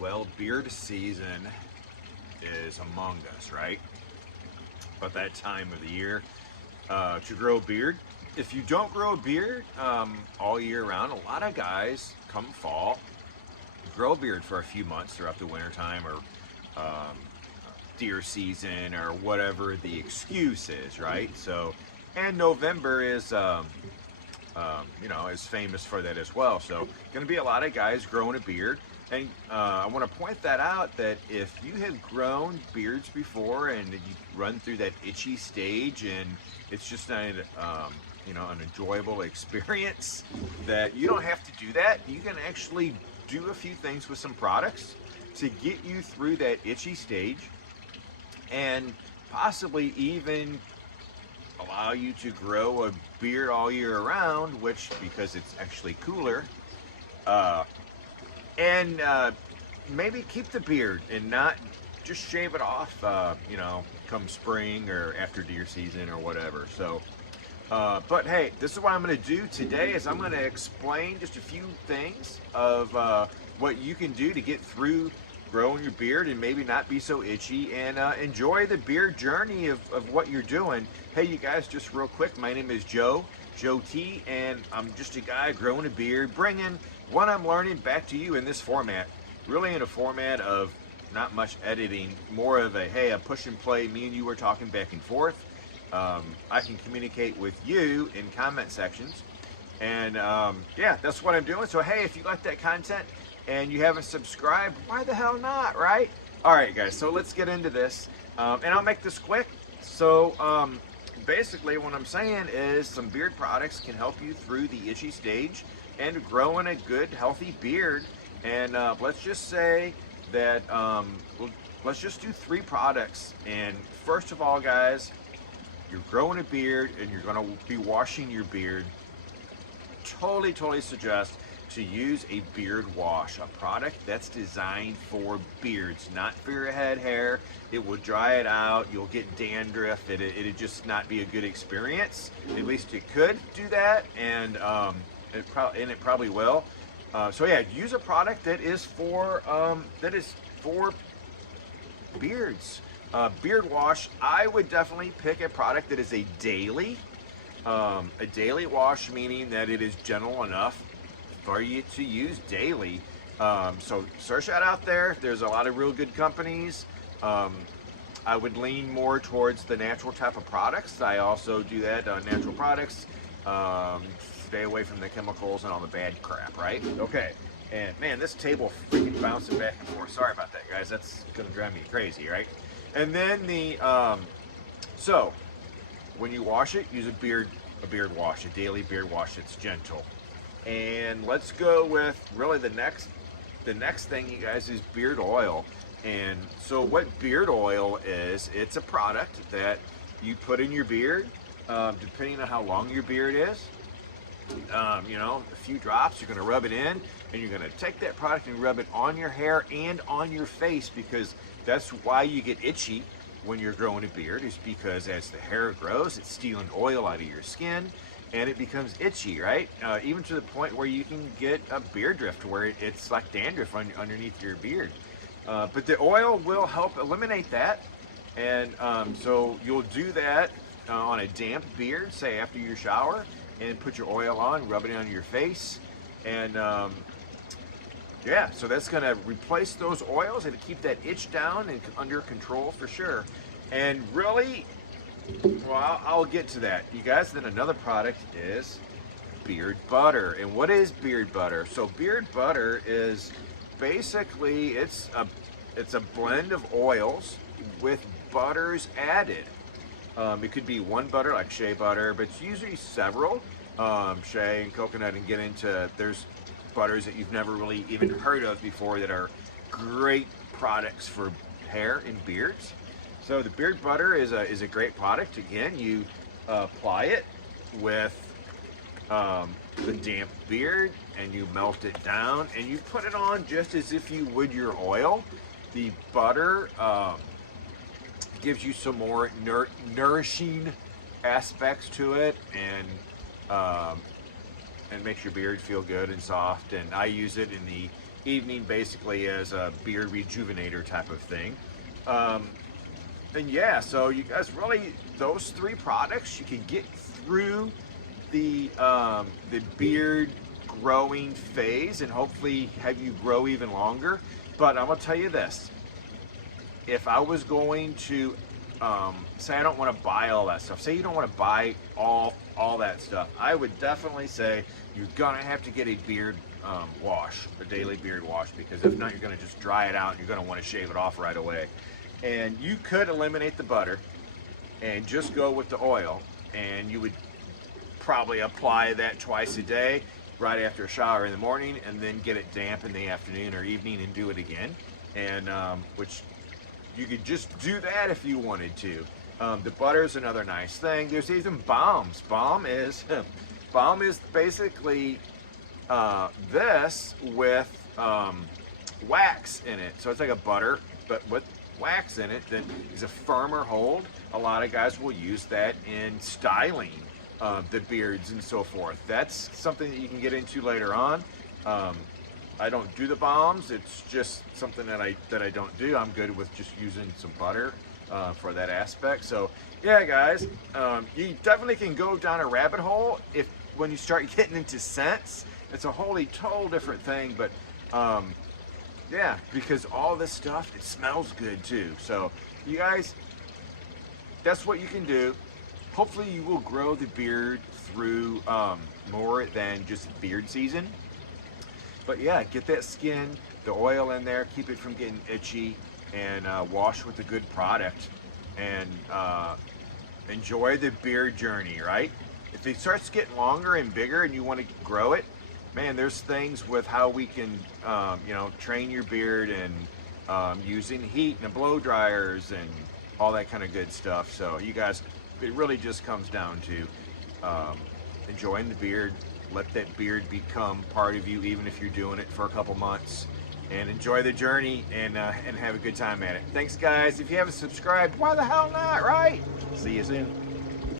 Well, beard season is among us, right? About that time of the year to grow a beard. If you don't grow a beard all year round, a lot of guys come fall grow a beard for a few months throughout the wintertime or um, deer season or whatever the excuse is, right? So, and November is is famous for that as well. So, going to be a lot of guys growing a beard. And I want to point that out that if you have grown beards before and you run through that itchy stage and it's just an enjoyable experience, that you don't have to do that. You can actually do a few things with some products to get you through that itchy stage and possibly even allow you to grow a beard all year around, which because it's actually cooler, uh, and maybe keep the beard and not just shave it off, come spring or after deer season or whatever. So, but hey, this is what I'm going to do today is I'm going to explain just a few things of what you can do to get through growing your beard and maybe not be so itchy and enjoy the beard journey of what you're doing. Hey, you guys, just real quick, my name is JoeT, and I'm just a guy growing a beard, bringing what I'm learning back to you in this format, really in a format of not much editing, more of a push and play, me and you are talking back and forth. I can communicate with you in comment sections. And yeah, that's what I'm doing. So, hey, if you like that content and you haven't subscribed, why the hell not, right? All right, guys, so let's get into this. And I'll make this quick. So, basically, what I'm saying is some beard products can help you through the itchy stage and growing a good, healthy beard. And let's just say that let's just do 3 products. And first of all, guys, you're growing a beard and you're going to be washing your beard, totally suggest to use a beard wash, a product that's designed for beards, not for your head hair. It will dry it out, you'll get dandruff, it'd just not be a good experience. At least it could do that, and it probably will. So yeah, use a product that is for beards. Beard wash, I would definitely pick a product that is a daily wash, meaning that it is gentle enough for you to use daily. So search that out there. There's a lot of real good companies. I would lean more towards the natural type of products. I also do that, natural products. Stay away from the chemicals and all the bad crap, right? Okay. And man, this table freaking bouncing back and forth. Sorry about that, guys. That's gonna drive me crazy, right? And then so when you wash it, use a beard wash, a daily beard wash that's gentle. And let's go with really the next thing, you guys, is beard oil. And so what beard oil is, it's a product that you put in your beard, depending on how long your beard is. A few drops, you're going to rub it in, and you're going to take that product and rub it on your hair and on your face, because that's why you get itchy when you're growing a beard, is because as the hair grows, it's stealing oil out of your skin and it becomes itchy, right? Even to the point where you can get a beard drift where it's like dandruff underneath your beard. But the oil will help eliminate that. And so you'll do that on a damp beard, say after your shower, and put your oil on, rub it on your face. And yeah, so that's gonna replace those oils and keep that itch down and under control for sure. And really, well, I'll get to that, you guys. Then another product is beard butter. And what is beard butter? So beard butter is basically it's a blend of oils with butters added. It could be one butter like shea butter, but it's usually several. Shea and coconut, and get into there's butters that you've never really even heard of before that are great products for hair and beards. So the beard butter is a great product. Again, you apply it with the damp beard and you melt it down and you put it on just as if you would your oil. The butter gives you some more nourishing aspects to it, and makes your beard feel good and soft. And I use it in the evening basically as a beard rejuvenator type of thing. And yeah, so you guys really, those three products, you can get through the beard growing phase and hopefully have you grow even longer. But I'm gonna tell you this, if I was going to say I don't want to buy all that stuff, say you don't want to buy all that stuff, I would definitely say you're gonna have to get a beard wash, a daily beard wash, because if not, you're gonna just dry it out and you're gonna want to shave it off right away. And you could eliminate the butter and just go with the oil, and you would probably apply that twice a day, right after a shower in the morning, and then get it damp in the afternoon or evening and do it again. And which you could just do that if you wanted to. The butter is another nice thing. There's even balms. Balm is basically this with wax in it. So it's like a butter, but with wax in it that is a firmer hold. A lot of guys will use that in styling the beards and so forth. That's something that you can get into later on. I don't do the balms. It's just something that I don't do. I'm good with just using some butter for that aspect. So yeah, guys, you definitely can go down a rabbit hole when you start getting into scents. It's a wholly total different thing, but yeah, because all this stuff, it smells good too. So you guys, that's what you can do. Hopefully you will grow the beard through more than just beard season. But yeah, get that skin, the oil in there, keep it from getting itchy, and wash with a good product, and enjoy the beard journey, right? If it starts getting longer and bigger and you want to grow it, man, there's things with how we can, train your beard, and using heat and the blow dryers and all that kind of good stuff. So you guys, it really just comes down to enjoying the beard. Let that beard become part of you, even if you're doing it for a couple months, and enjoy the journey and have a good time at it. Thanks, guys. If you haven't subscribed, why the hell not, right? See you soon.